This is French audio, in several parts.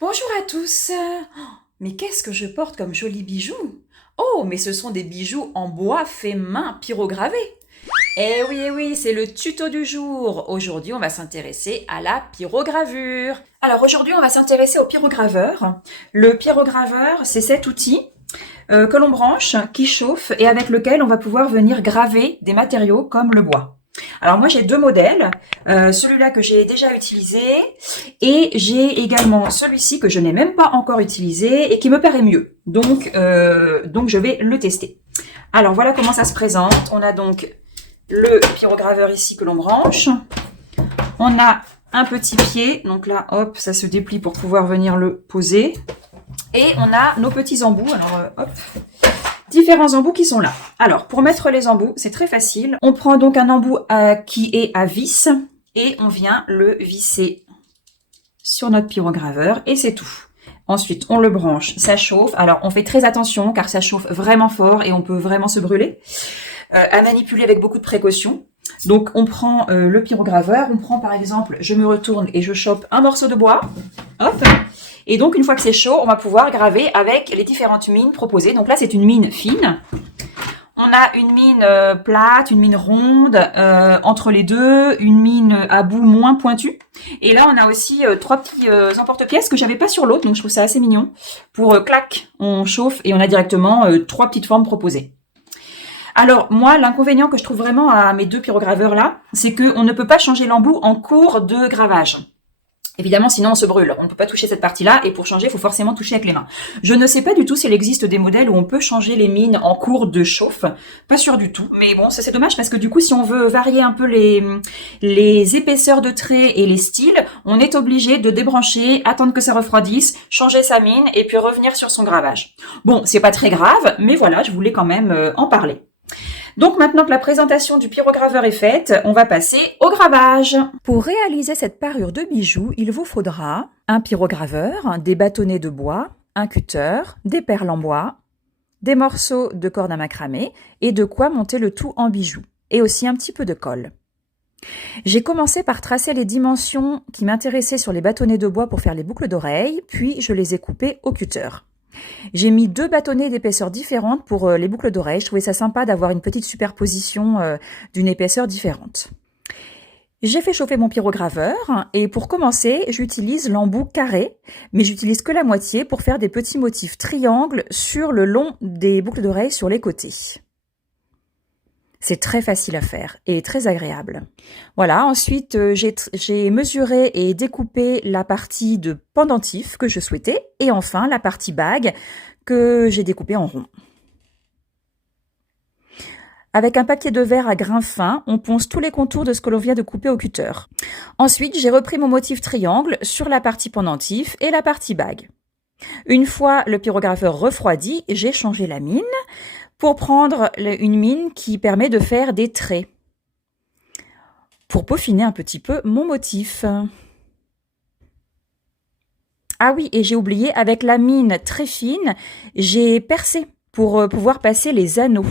Bonjour à tous. Mais qu'est-ce que je porte comme jolis bijoux? Oh, mais ce sont des bijoux en bois fait main pyrogravés. Eh oui, c'est le tuto du jour. Aujourd'hui, on va s'intéresser à la pyrogravure. Alors aujourd'hui, on va s'intéresser au pyrograveur. Le pyrograveur, c'est cet outil que l'on branche, qui chauffe et avec lequel on va pouvoir venir graver des matériaux comme le bois. Alors moi j'ai deux modèles, celui-là que j'ai déjà utilisé et j'ai également celui-ci que je n'ai même pas encore utilisé et qui me paraît mieux. Donc je vais le tester. Alors voilà comment ça se présente. On a donc le pyrograveur ici que l'on branche. On a un petit pied, donc là hop, ça se déplie pour pouvoir venir le poser. Et on a nos petits embouts, alors hop, différents embouts qui sont là. Alors, pour mettre les embouts, c'est très facile. On prend donc un embout qui est à vis et on vient le visser sur notre pyrograveur et c'est tout. Ensuite, on le branche, ça chauffe. Alors, on fait très attention car ça chauffe vraiment fort et on peut vraiment se brûler. À manipuler avec beaucoup de précaution. Donc, on prend le pyrograveur. On prend par exemple, je me retourne et je chope un morceau de bois. Hop. Et donc, une fois que c'est chaud, on va pouvoir graver avec les différentes mines proposées. Donc là, c'est une mine fine. On a une mine plate, une mine ronde, entre les deux, une mine à bout moins pointu. Et là, on a aussi trois petits emporte-pièces que j'avais pas sur l'autre, donc je trouve ça assez mignon. Pour clac, on chauffe et on a directement trois petites formes proposées. Alors, moi, l'inconvénient que je trouve vraiment à mes deux pyrograveurs là, c'est qu'on ne peut pas changer l'embout en cours de gravage. Évidemment, sinon on se brûle. On ne peut pas toucher cette partie-là et pour changer, il faut forcément toucher avec les mains. Je ne sais pas du tout s'il existe des modèles où on peut changer les mines en cours de chauffe. Pas sûr du tout. Mais bon, ça c'est dommage parce que du coup, si on veut varier un peu les épaisseurs de traits et les styles, on est obligé de débrancher, attendre que ça refroidisse, changer sa mine et puis revenir sur son gravage. Bon, c'est pas très grave, mais voilà, je voulais quand même en parler. Donc maintenant que la présentation du pyrograveur est faite, on va passer au gravage. Pour réaliser cette parure de bijoux, il vous faudra un pyrograveur, des bâtonnets de bois, un cutter, des perles en bois, des morceaux de corde à macramé et de quoi monter le tout en bijoux, et aussi un petit peu de colle. J'ai commencé par tracer les dimensions qui m'intéressaient sur les bâtonnets de bois pour faire les boucles d'oreilles, puis je les ai coupés au cutter. J'ai mis deux bâtonnets d'épaisseur différente pour les boucles d'oreilles. Je trouvais ça sympa d'avoir une petite superposition d'une épaisseur différente. J'ai fait chauffer mon pyrograveur et pour commencer, j'utilise l'embout carré, mais j'utilise que la moitié pour faire des petits motifs triangles sur le long des boucles d'oreilles sur les côtés. C'est très facile à faire et très agréable. Voilà, ensuite j'ai mesuré et découpé la partie de pendentif que je souhaitais et enfin la partie bague que j'ai découpée en rond. Avec un papier de verre à grains fins, on ponce tous les contours de ce que l'on vient de couper au cutter. Ensuite, j'ai repris mon motif triangle sur la partie pendentif et la partie bague. Une fois le pyrograveur refroidi, j'ai changé la mine pour prendre une mine qui permet de faire des traits, pour peaufiner un petit peu mon motif. Ah oui, et j'ai oublié, avec la mine très fine, j'ai percé pour pouvoir passer les anneaux.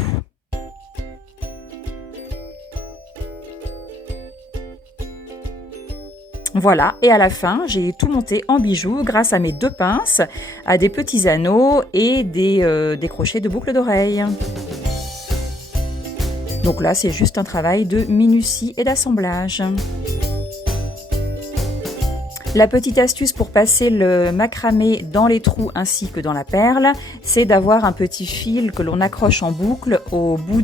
Voilà, et à la fin, j'ai tout monté en bijoux grâce à mes deux pinces, à des petits anneaux et des crochets de boucles d'oreilles. Donc là, c'est juste un travail de minutie et d'assemblage. La petite astuce pour passer le macramé dans les trous ainsi que dans la perle, c'est d'avoir un petit fil que l'on accroche en boucle au bout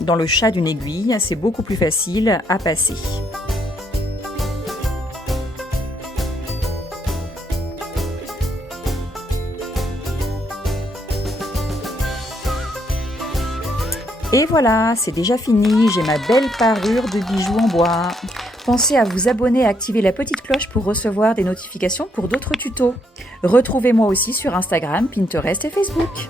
dans le chat d'une aiguille. C'est beaucoup plus facile à passer. Et voilà, c'est déjà fini, j'ai ma belle parure de bijoux en bois. Pensez à vous abonner et à activer la petite cloche pour recevoir des notifications pour d'autres tutos. Retrouvez-moi aussi sur Instagram, Pinterest et Facebook.